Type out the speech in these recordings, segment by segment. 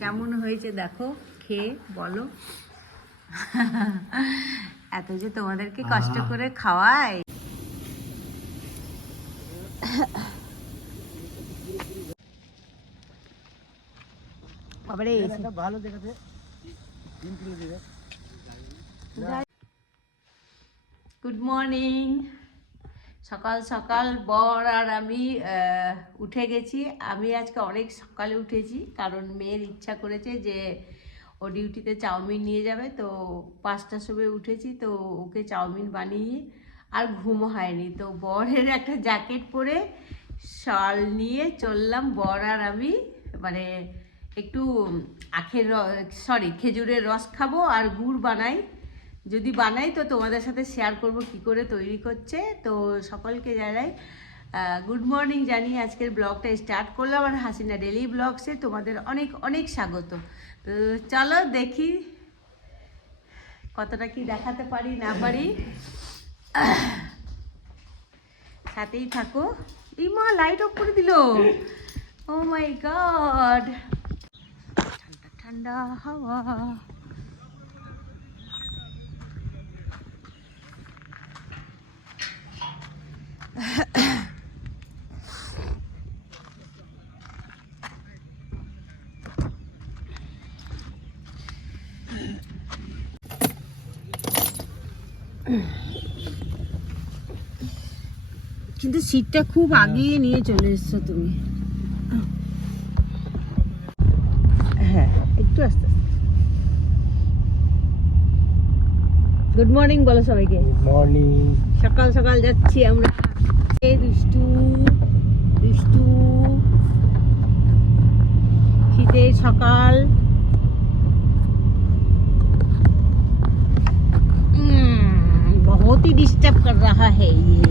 কেমন হয়েছে দেখো, খেয়ে বলো। এত যে তোমাদেরকে কষ্ট করে খাওয়াই। ভালো দেখাতে গুড মর্নিং। সকাল সকাল বর আর আমি উঠে গেছি। আমি আজকে অনেক সকালে উঠেছি, কারণ মেয়ের ইচ্ছা করেছে যে ও ডিউটিতে চাউমিন নিয়ে যাবে। তো 5টার সময় উঠেছি, তো ওকে চাউমিন বানিয়ে আর ঘুমও হয়নি। তো বরের একটা জ্যাকেট পরে শাল নিয়ে চললাম বর আর আমি, মানে একটু খেজুরের রস খাবো আর গুড় বানাই। যদি বানাই তো তোমাদের সাথে শেয়ার করব কি করে তৈরি করছে। তো সকলকে জানাই গুড মর্নিং জানিয়ে আজকের ব্লগটা স্টার্ট করলাম। আর হাসিনা ডেলি ব্লগসে তোমাদের অনেক অনেক স্বাগত। তো চলো দেখি কতটা কি দেখাতে পারি না পারি, সাথেই থাকো। এই মা লাইট অফ করে দিল, ও মাই গড। ঠান্ডা ঠান্ডা হাওয়া। কিন্তু সিটটা খুব আগিয়ে নিয়ে চলে এসছো তুমি। হ্যাঁ, একটু আস্তে আস্তে। গুড মর্নিং বলো সবাইকে। Good morning. সকাল সকাল যাচ্ছি আমরা। দুষ্টু দুষ্টু শীতের সকাল। बहुत ही डिस्टर्ब कर रहा है ये।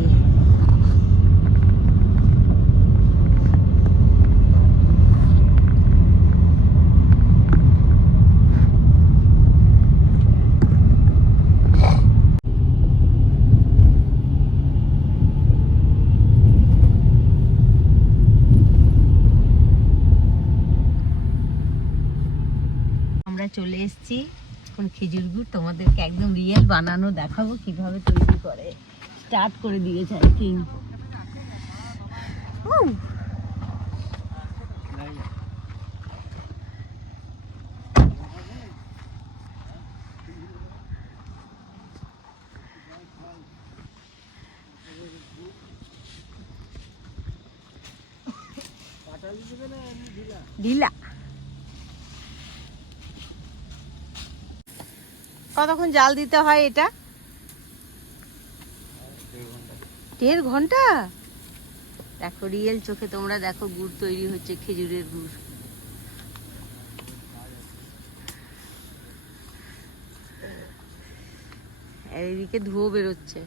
আমরা চলে এসেছি এখন খেজুর গুড় তোমাদেরকে একদম রিয়েল বানানো দেখাবো কিভাবে তৈরি করে। স্টার্ট করে দিয়েছে আর কি। ঢিলা কতক্ষণ জাল দিতে হয় এটা? 1.5 ঘন্টা। দেখো রিয়েল চোখে তোমরা দেখো গুড় তৈরি হচ্ছে, খেজুরের গুড়। এদিকে ধুয়ো বেরোচ্ছে।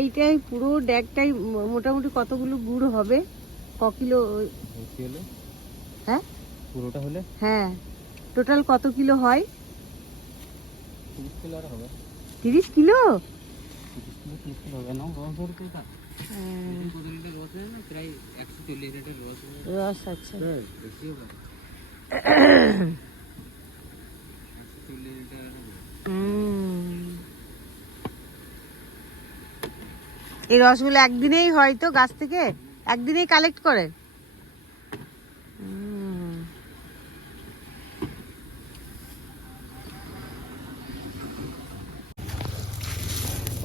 এইটাই পুরো ড্যাগটাই মোটামুটি কতগুলো গুড় হবে? ক কিলো? হ্যাঁ পুরোটা হলে হ্যাঁ, টোটাল কত কিলো হয়? 30 কিলো আর হবে। 30 কিলো? 30 কিলো হবে না, রস ধরতে তা কত লিটার রস হয় না, প্রায় 140 লিটার রস হয়। রস আছে বেশি হবে, 140 লিটার হবে। এই রসগুলো একদিনেই হয় তো গাছ থেকে? একদিনেই কালেক্ট করে?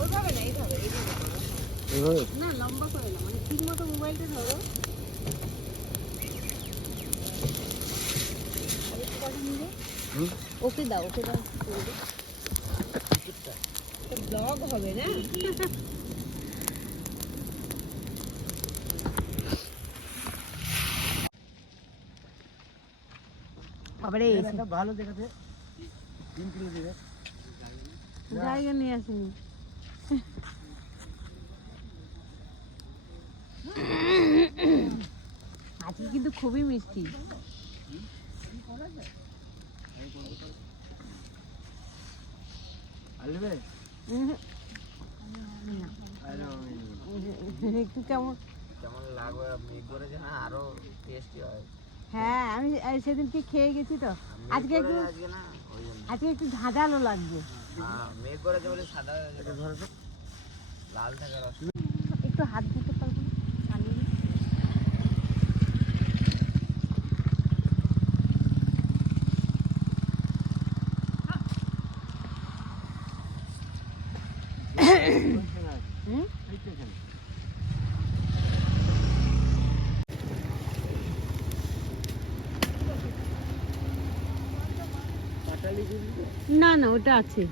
ওইভাবে না, এইভাবে এইভাবে না, লম্বা করে না, মানে ঠিক মতো মোবাইলটা ধরো। ওকে দাও, ওকে দাও, ব্লগ হবে না? বাবারে একটা ভালো দেখাতে 3 কিলো দিবে, জায়গা নিয়ে আসেনি। আজকে কিন্তু খুবই মিষ্টি। আলবে একটু কেমন কেমন লাগবে, মেঘ করে যে না আরো টেস্টি হয়। হ্যাঁ, আমি সেদিনকে খেয়ে গেছি তো। আজকে একটু না ওই জন্য আজকে একটু ঝাঁঝালো লাগবে। মেঘ করেছে বলে সাদা এটা ধরো তো, লাল থাকে রস। একটু হাত দিতে পারবো না? পানি নিয়ে। হুম? না না, ওটা আছে।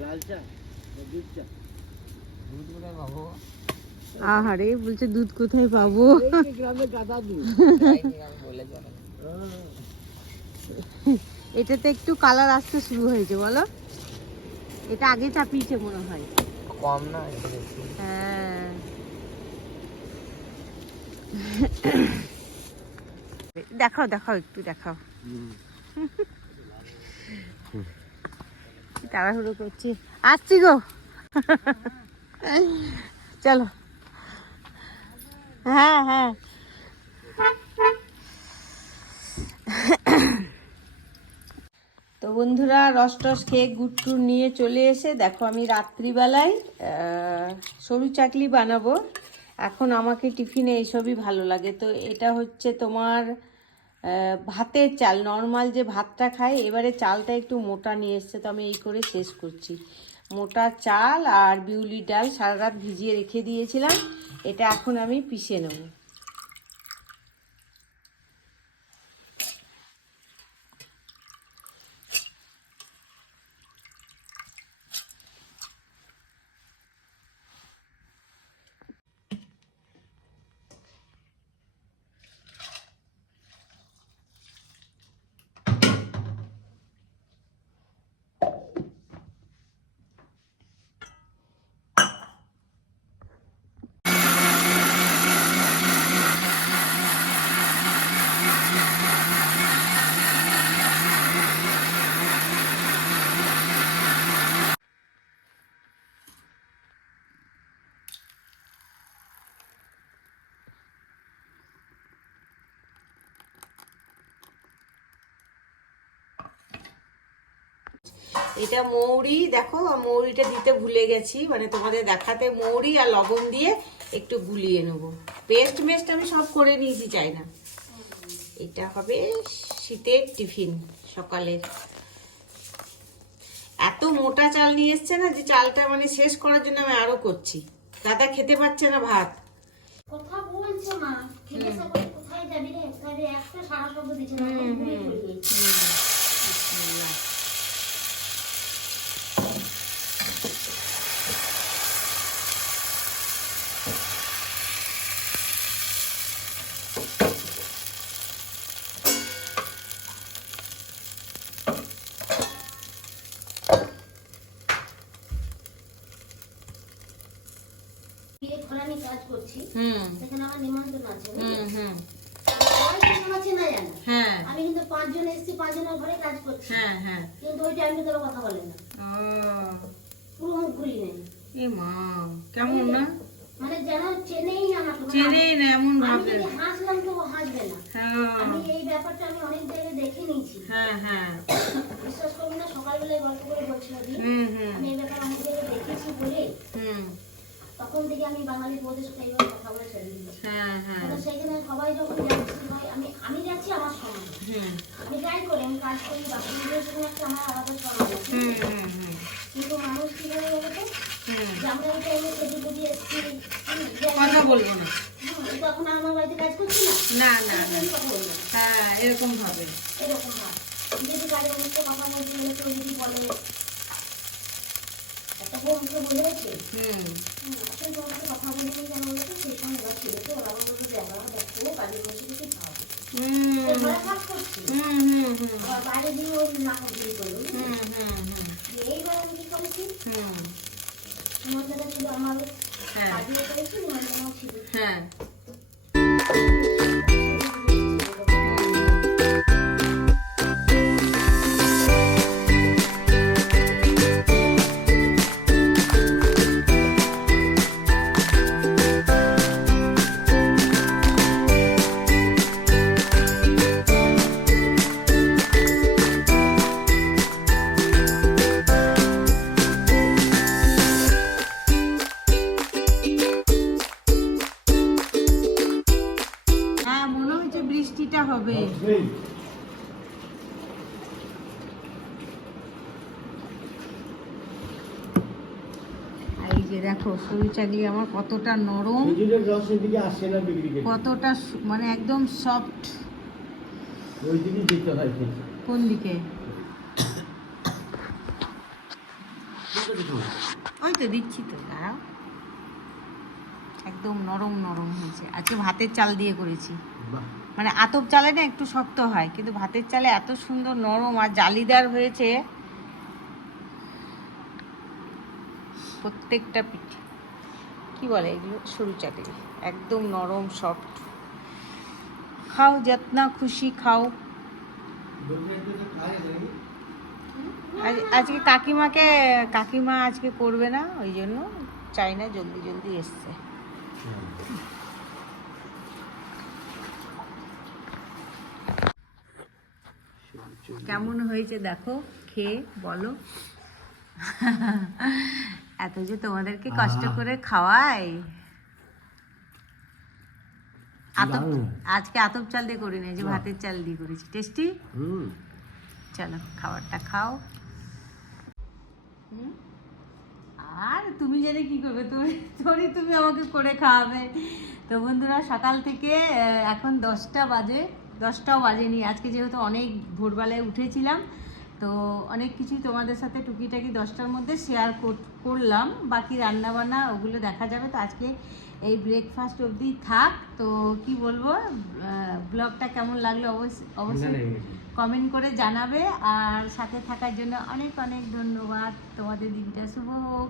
লাল চা, দুধ চা, দুধ কোথায় পাবো? আহারে, বলছে দুধ কোথায় পাবো? গ্রামে গাদা দুধ এটাতে একটু কালার আসতে শুরু হয়েছে বলো? এটা আগে চাপিয়েছে মনে হয়। কম না এটা বেশি। হ্যাঁ, দেখাও দেখাও, একটু দেখাও। কি তাড়াহুড়ো করছি, আসছি গো। চলো। হ্যাঁ হ্যাঁ, তো বন্ধুরা রস টস খেয়ে গুড় টুর নিয়ে চলে এসে দেখো আমি রাত্রিবেলায় সরু চাকলি বানাবো। এখন আমাকে টিফিনে এইসবই ভালো লাগে। তো এটা হচ্ছে তোমার ভাতের চাল, নর্মাল যে ভাতটা খাই, এবারে চালটা একটু মোটা নিয়ে এসছে, তো আমি এই করে শেষ করছি। মোটা চাল আর বিউলির ডাল সারা রাত ভিজিয়ে রেখে দিয়েছিলাম, এটা এখন আমি পিষে নেব। এটা মৌরি, দেখো মৌরিটা দিতে ভুলে গেছি, মানে তোমাদের দেখাতে, মৌরি আর লবণ দিয়ে একটু গুলিয়ে নেব। পেস্ট মেস্ট আমি সব করে নিয়েছি, চাই না। এটা হবে শীতের টিফিন সকালের। এত মোটা চাল নিয়ে এসছে না, যে চালটা মানে শেষ করার জন্য আমি আরো করছি। দাদা খেতে পাচ্ছে না ভাত। কথা বলছো না, খেলে সকালে কোথায় যাবি রে? তাহলে একটা সারা শব্দ দিচ্ছে না, ঘুমিয়ে পড়বি। হুম সেখানে আমার নিমন্ত্রণ আছে, হুম হুম সবাই কিন্তু আমার চেনা জানা। হ্যাঁ আমি কিন্তু 5 জন এসেছি, 5 জনের ঘরে কাজ করছি, হ্যাঁ হ্যাঁ কিন্তু ওই টাইমে তোরা কথা বলে না, ও পুরো মুখ ঘুরিয়ে নেন, এ মা কেমন না মানে যেন চেনেই না আমাকে, মানে চেনেই না এমন আমি ভাবে যদি হাসলাম তো ও হাসবে না। হ্যাঁ আমি এই ব্যাপারটা আমি অনেক জায়গায় দেখে নিয়েছি, হ্যাঁ হ্যাঁ বিশ্বাস করবি না, সকালবেলায় গল্প করে বলছিল দি, হুম হুম আমি এই ব্যাপার অনেক জায়গায় দেখেছি বলে হুম তখন থেকে আমি বাঙালি বউদের সাথে এইভাবে কথা বলে ছেড়ে দিয়েছি। হ্যাঁ হ্যাঁ তো সেইখানে সবাই যখন যাচ্ছি ভাই, আমি যাচ্ছি আমার সময়, হুম আমি যাই করি, আমি কাজ করি, বাকিদের সঙ্গে একটা আমার আলাদা সময় আছে। হুম হুম হুম কিন্তু মানুষ কি করে বলতো, হুম যে আমরা এই টাইমে সেজে গুজে এসেছি, কথা বলবো না তখন আমার বাড়িতে কাজ করছি না, না না না আমি কথা বলবো না। হ্যাঁ এরকম ভাবে এরকম না, যদি গাড়ি মানুষকে কথা বলতে গেলে কেউ যদি বলে একটা বউকে বোঝাচ্ছে, হুম সেই বউকে কথা বলে নিয়ে কেন বলেছে, সেই সময় ওরা ছেলেকে ওরা বলতো দেখা দেখো কাজে বসে কিছু খাওয়াবে, হুম ঘরে কাজ করছি, হুম হুম হুম আবার বাইরে দিয়ে ওই নাটক দিয়ে করলো, হুম হুম হুম এইবার আমি কি করেছি, হুম নিমন্ত্রণটা ছিল আমার, হ্যাঁ কাজিয়ে করেছি, নিমন্ত্রণও ছিল। হ্যাঁ হ্যাঁ মনে হচ্ছে বৃষ্টিটা হবে এই যে দেখো সরু চাকলি আমার কতটা নরম, খেজুরের রস এদিকে আসছে না বিক্রি করতে, কতটা মানে একদম সফট। ওই দিকেই যেতে হয় খেতে। কোন দিকে? ওই তো দিচ্ছি তো, দাঁড়াও। একদম নরম নরম হয়েছে। আজকে ভাতের চাল দিয়ে করেছি, বাহ, মানে আতপ চালে না একটু শক্ত হয়, কিন্তু ভাতের চালে এত সুন্দর নরম আর জালিদার হয়েছে প্রত্যেকটা পিঠে। কি বলে এগুলো? সরু চাকলি, একদম নরম সফট। খাও যত্না খুশি খাও। আজকে কাকিমা আজকে করবে না, ওই জন্য চাই না, জলদি জলদি এসছে। কেমন হয়েছে দেখো, খেয়ে বলো। এত যে তোমাদেরকে কষ্ট করে খাওয়াই। আজকে আতপ চাল দিয়ে করিনি, যে ভাতের চাল দিয়ে করেছি। টেস্টি। চলো খাবারটা খাও। আর তুমি জানি কি করবে, তুমি আমাকে করে খাওয়াবে। তো বন্ধুরা, সকাল থেকে এখন 10টা বাজে, 10টাও বাজেনি। আজকে যেহেতু অনেক ভোরবেলায় উঠেছিলাম, তো অনেক কিছুই তোমাদের সাথে টুকিটাকি 10টার মধ্যে শেয়ার করলাম। বাকি রান্নাবান্না ওগুলো দেখা যাবে। তো আজকে এই ব্রেকফাস্ট অবধি থাক। তো কি বলবো, ব্লগটা কেমন লাগলো অবশ্যই কমেন্ট করে জানাবে। আর সাথে থাকার জন্য অনেক অনেক ধন্যবাদ। তোমাদের দিনটা শুভ হোক।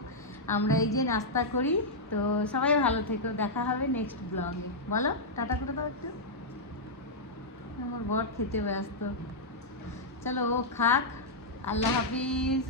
আমরা এই যে নাস্তা করি। তো সবাই ভালো থেকো, দেখা হবে নেক্সট ব্লগে। বলো টাটা করে দাও একটু। আমার বর খেতে ব্যস্ত। চলো ও খাক। আল্লাহ হাফিজ।